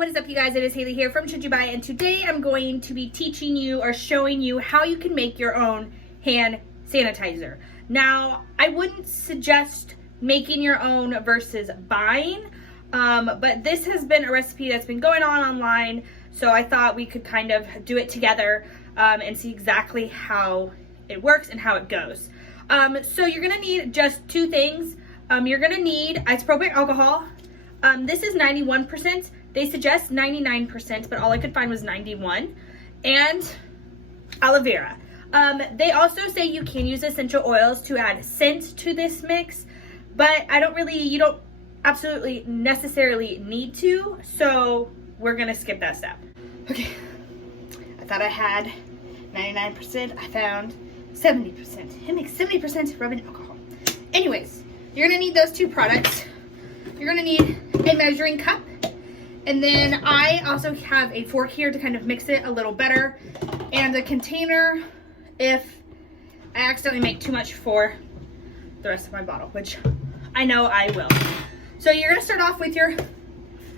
What is up, you guys? It is Haley here from Should You Buy, and today I'm going to be teaching you or showing you how you can make your own hand sanitizer. Now, I wouldn't suggest making your own versus buying, but this has been a recipe that's been going on online, so I thought we could kind of do it together and see exactly how it works and how it goes. So you're gonna need just two things. You're gonna need isopropyl alcohol. This is 91%. They suggest 99%, but all I could find was 91. And aloe vera. They also say you can use essential oils to add scent to this mix, but you don't absolutely necessarily need to, so we're gonna skip that step. Okay, I thought I had 99%, I found 70%. It makes 70% rubbing alcohol. Anyways, you're gonna need those two products. You're gonna need a measuring cup, and then I also have a fork here to kind of mix it a little better, and a container if I accidentally make too much for the rest of my bottle, which I know I will. So you're gonna start off with your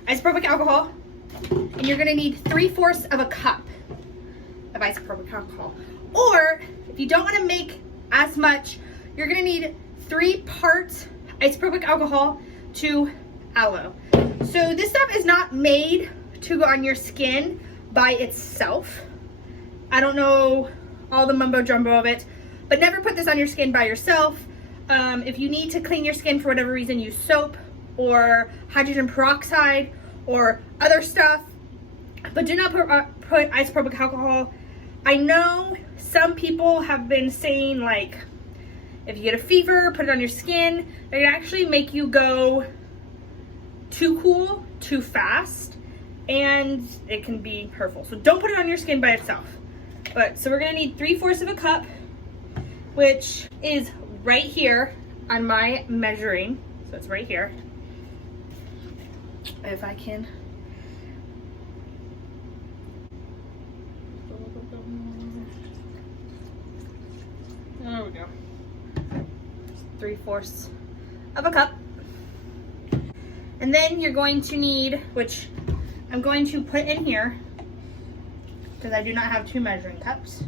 isopropyl alcohol, and you're gonna need 3/4 of a cup of isopropyl alcohol. Or if you don't wanna make as much, you're gonna need 3 parts isopropyl alcohol to aloe. So this stuff is not made to go on your skin by itself. I don't know all the mumbo jumbo of it, but never put this on your skin by yourself. If you need to clean your skin for whatever reason, use soap or hydrogen peroxide or other stuff, but do not put isopropyl alcohol. I know some people have been saying, like, if you get a fever, put it on your skin. It can actually make you go too cool, too fast, and it can be hurtful. So don't put it on your skin by itself. So we're gonna need 3/4 of a cup, which is right here on my measuring. So it's right here. If I can. There we go. 3/4 of a cup. And then you're going to need, which I'm going to put in here because I do not have 2 measuring cups.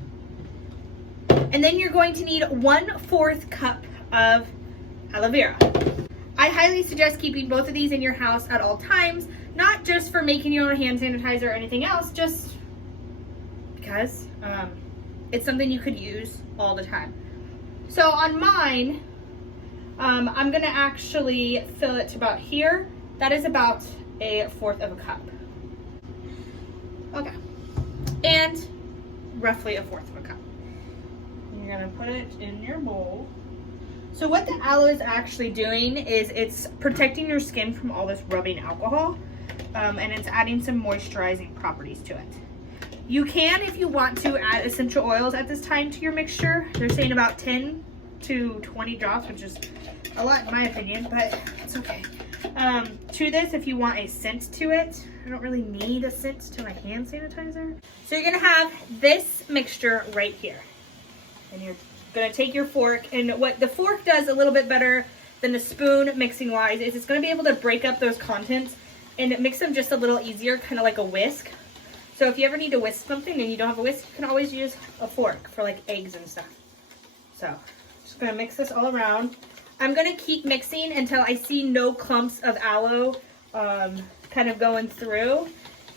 And then you're going to need 1/4 cup of aloe vera. I highly suggest keeping both of these in your house at all times, not just for making your own hand sanitizer or anything else, just because it's something you could use all the time. So on mine, I'm gonna actually fill it to about here. That is about 1/4 of a cup. Okay, and roughly 1/4 of a cup. And you're gonna put it in your bowl. So what the aloe is actually doing is it's protecting your skin from all this rubbing alcohol, and it's adding some moisturizing properties to it. You can, if you want to, add essential oils at this time to your mixture. They're saying about 10 to 20 drops, which is a lot in my opinion, but it's okay. To this, if you want a scent to it, I don't really need a scent to my hand sanitizer. So you're gonna have this mixture right here, and you're gonna take your fork, and what the fork does a little bit better than the spoon mixing wise is it's gonna be able to break up those contents and mix them just a little easier, kind of like a whisk. So if you ever need to whisk something and you don't have a whisk, you can always use a fork for like eggs and stuff. So just gonna mix this all around. I'm gonna keep mixing until I see no clumps of aloe kind of going through.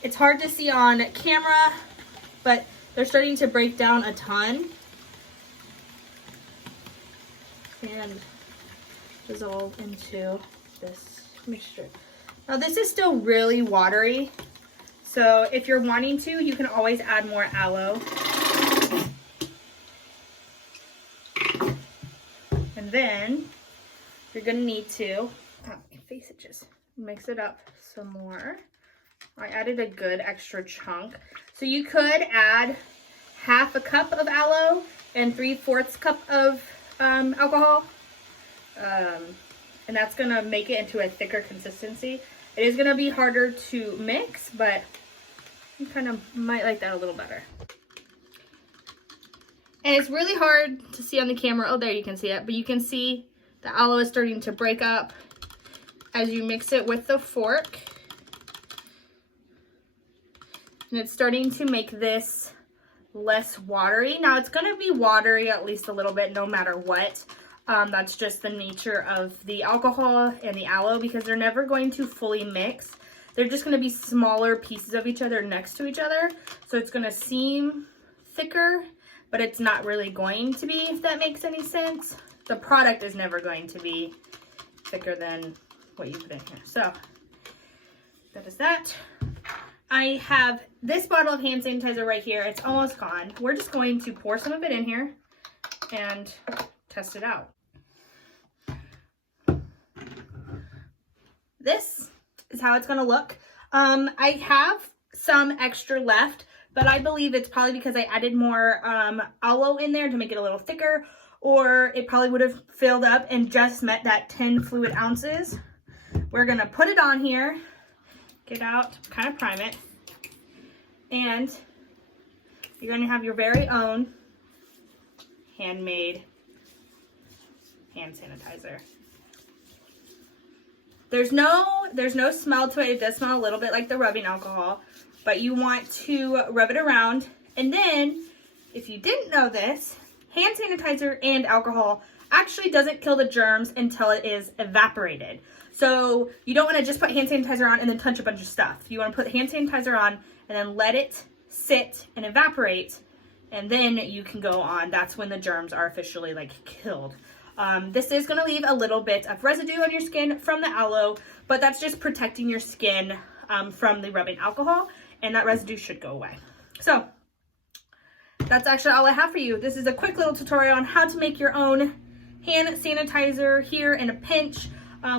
It's hard to see on camera, but they're starting to break down a ton and dissolve into this mixture. Now this is still really watery, so if you're wanting to, you can always add more aloe. And then you're gonna need to, face itches, mix it up some more. I added a good extra chunk. So you could add 1/2 cup of aloe and 3/4 cup of alcohol. And that's gonna make it into a thicker consistency. It is gonna be harder to mix, but you kind of might like that a little better. And it's really hard to see on the camera. Oh, there you can see it, but you can see the aloe is starting to break up as you mix it with the fork. And it's starting to make this less watery. Now it's going to be watery at least a little bit no matter what. That's just the nature of the alcohol and the aloe, because they're never going to fully mix. They're just going to be smaller pieces of each other next to each other. So it's going to seem thicker, but it's not really going to be, if that makes any sense. The product is never going to be thicker than what you put in here. So that is that. I have this bottle of hand sanitizer right here. It's almost gone. We're just going to pour some of it in here and test it out. This is how it's going to look. I have some extra left, but I believe it's probably because I added more aloe in there to make it a little thicker, or it probably would have filled up and just met that 10 fluid ounces. We're going to put it on here, get out, kind of prime it, and you're going to have your very own handmade hand sanitizer. There's no smell to it. It does smell a little bit like the rubbing alcohol, but you want to rub it around. And then, if you didn't know this, hand sanitizer and alcohol actually doesn't kill the germs until it is evaporated. So you don't want to just put hand sanitizer on and then touch a bunch of stuff. You want to put hand sanitizer on and then let it sit and evaporate, and then you can go on. That's when the germs are officially like killed. This is going to leave a little bit of residue on your skin from the aloe, but that's just protecting your skin from the rubbing alcohol, and that residue should go away. So that's actually all I have for you. This is a quick little tutorial on how to make your own hand sanitizer here in a pinch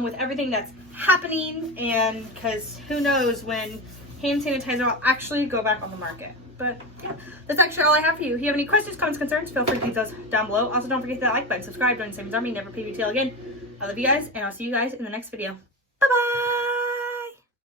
with everything that's happening, and because who knows when hand sanitizer will actually go back on the market. But yeah, that's actually all I have for you. If you have any questions, comments, concerns, feel free to leave those down below. Also, don't forget to hit that like button, subscribe, join the same army, never pay me tail again. I love you guys, and I'll see you guys in the next video. Bye-bye!